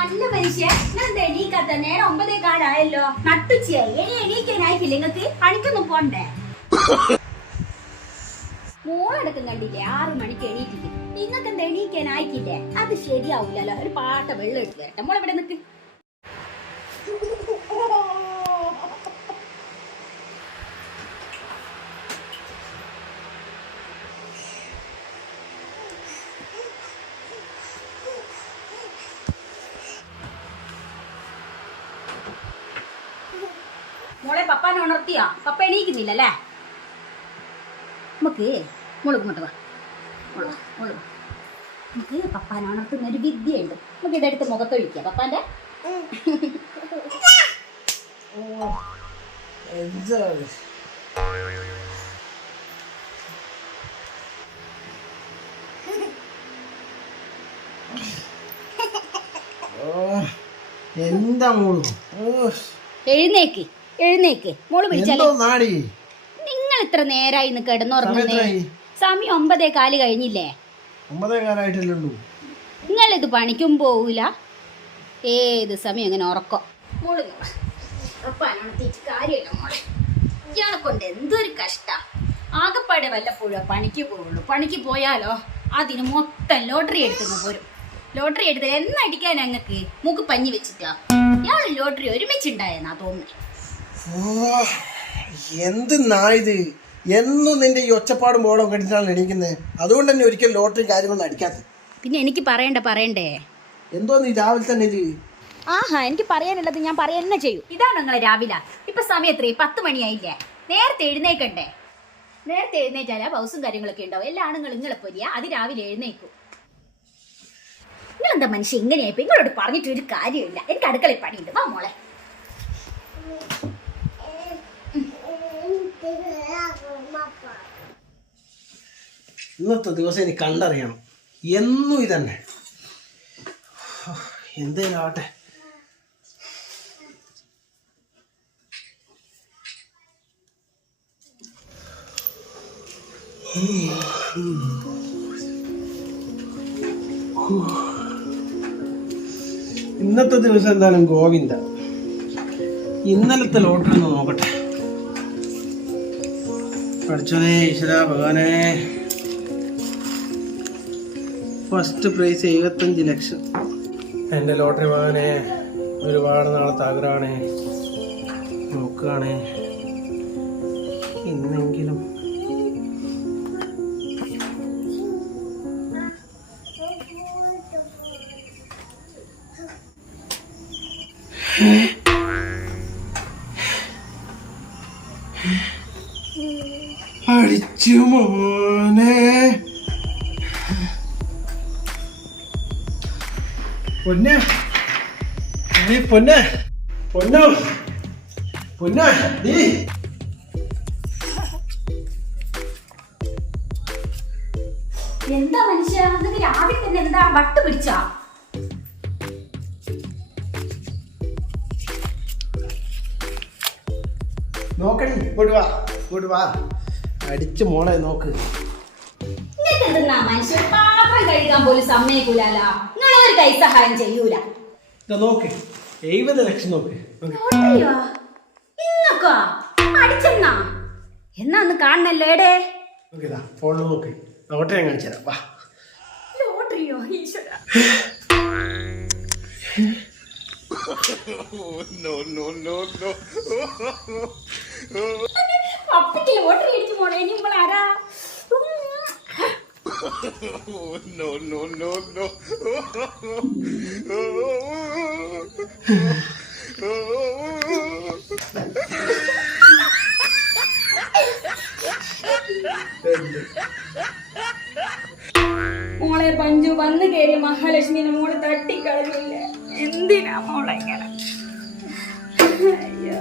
അല്ല മനുഷ്യ ഞാൻ എണീക്കാത്ത? നേരം ഒമ്പതേ കാലായല്ലോ നട്ടുച്ചയായി ഇനി എണീക്കാനായിട്ടില്ല നിങ്ങക്ക് പണിക്കൊന്നും പോണ്ടേ? മോളടക്കം കണ്ടില്ലേ ആറു മണിക്ക് എണീറ്റിട്ട് നിങ്ങൾക്ക് എന്താ എണീക്കാനായിക്കില്ലേ അത് ശരിയാവൂലല്ലോ. ഒരു പാട്ട വെള്ളം എടുത്ത് വരട്ടെ. മോളെ ഇവിടെ മോളെ പപ്പാനെ ഉണർത്തിയാ? പപ്പ എണീക്കുന്നില്ലല്ലേ? നമുക്ക് മോൾ ഇങ്ങോട്ട് വാ. മോൾ മോൾ നമുക്ക് പപ്പാനെ ഉണർത്തുന്ന ഒരു വിദ്യയുണ്ട്. നമുക്ക് ഇതെടുത്ത് മുഖത്തൊഴിക്കുക പപ്പാന്റെ? ഓ, എന്താ മോൾ? എഴുന്നേക്ക് എഴുന്നേക്ക്. മോൾ വിളിച്ചാലേ നിങ്ങൾ ഇത്ര നേരായി ഇന്ന് കിടന്നുറങ്ങുന്നേ? സമയം ഒമ്പതേ കാൽ കഴിഞ്ഞില്ലേ? ഒമ്പതേ കാലമായിട്ടല്ലുള്ളൂ നിങ്ങൾ ഇത് പണിക്കും പോകൂല ഏത് സമയം അങ്ങനെ ഉറക്കം? മോൾ വാ. കാര്യമില്ല മോളെ. ഇയാളെ കൊണ്ട് എന്തൊരു കഷ്ട. ആകപ്പാടെ വല്ലപ്പോഴും പണിക്ക് പോവുള്ളൂ. പണിക്ക് പോയാലോ അതിന് മൊത്തം ലോട്ടറി എടുത്തുന്നു പോരും. ലോട്ടറി എടുത്തത് എന്നടിക്കാൻ അങ്ങക്ക് മൂക്ക് പഞ്ഞി വെച്ചിട്ടാ. ഇയാൾ ലോട്ടറി ഒരുമിച്ചുണ്ടായെന്നാ തോന്നുന്നത്. ഓ, എന്ത് നായത് എന്നും നിന്റെ ഈ ഒച്ചപ്പാടും ബോളും കണ്ടിട്ടാണ് എണീക്കുന്നത് അതുകൊണ്ട് തന്നെ ഒരിക്കലും ലോട്ടറി കാര്യങ്ങളൊന്നും അടിക്കാത്ത പിന്നെ എനിക്ക് പറയണ്ട പറയണ്ടേ? എന്തോ നീ രാവിലെ തന്നെ ഇത്? ആഹാ എനിക്ക് പറയാനുള്ളത് ഞാൻ പറയാൻ തന്നെ ചെയ്യൂ. ഇതാണ് നിങ്ങളെ രാവിലെ. ഇപ്പൊ സമയം എത്രയായി പത്ത് മണിയായില്ലേ? നേരത്തെ എഴുന്നേക്കണ്ടേ? നേരത്തെ എഴുന്നേറ്റാലാ ഹൗസും കാര്യങ്ങളൊക്കെ ഉണ്ടാവും. എല്ലാ ആണുങ്ങളും നിങ്ങളെ പൊരിയ. അത് രാവിലെ എഴുന്നേക്കും. നിങ്ങളെന്താ മനുഷ്യൻ ഇങ്ങനെയായിപ്പോ? നിങ്ങളോട് പറഞ്ഞിട്ട് ഒരു കാര്യമില്ല എനിക്ക് അടുക്കളയിൽ പണിയുണ്ട്. വാ മോളെ. ഇന്നത്തെ ദിവസം എനിക്ക് കണ്ടറിയണം. എന്നും ഇതന്നെ. എന്തേലും ആവട്ടെ. ഇന്നത്തെ ദിവസം എന്തായാലും ഗോവിന്ദ. ഇന്നലത്തെ ലോട്ടറി ഒന്ന് നോക്കട്ടെ. പഠിച്ചോനെ ഈശ്വര ഭഗവാനെ. ഫസ്റ്റ് പ്രൈസ് എഴുപത്തഞ്ച് ലക്ഷം. എന്റെ ലോട്ടറി ഭഗവാനെ ഒരുപാട് നാളത്തെ ആഗ്രഹമാണ്. നോക്കുകയാണ്. ഇന്നെങ്കിലും അടിച്ചു മോനെ. പൊന്നെ. നീ പൊന്നെ. പൊന്നോ. പൊന്നെ. നീ. എന്താ മനുഷ്യ? നിങ്ങൾക്ക് രാവിലെ തന്നെ എന്താ വട്ട് പിടിച്ചാ നോക്കടി ഇങ്ങോട്ട് വാ ഇങ്ങോട്ട് വാ. അടിച്ചു മോളെ നോക്ക്. മനുഷ്യൻ പാത്രം കഴിക്കാൻ പോലും സമ്മതിക്കൂലല്ല. നിങ്ങളൊരു കൈ സഹായം ചെയ്യൂല. ഇതാ നോക്ക് എഴുപത് ലക്ഷം നോക്ക്. നോക്ക്. ലോട്ടറിയോ ഇങ്ങക്കോ? അടിച്ചെന്നാ? എന്നാ ഒന്ന് കാണണല്ലോ എടേ. നോക്ക് ഇതാ ഫോണിൽ നോക്ക്. ലോട്ടറി ഞാൻ കാണിച്ചു തരാം വാ. ലോട്ടറിയോ ഈശ്വര. പപ്പയ്ക്ക് ലോട്ടറി അടിച്ചു പോണേ. ഇനി ആരാ? മോളെ പഞ്ചു വന്ന് കയറി മഹാലക്ഷ്മിനെ മോളെ തട്ടിക്കളഞ്ഞില്ലേ? എന്തിനാ മോളെ ഇങ്ങനെ? അയ്യോ.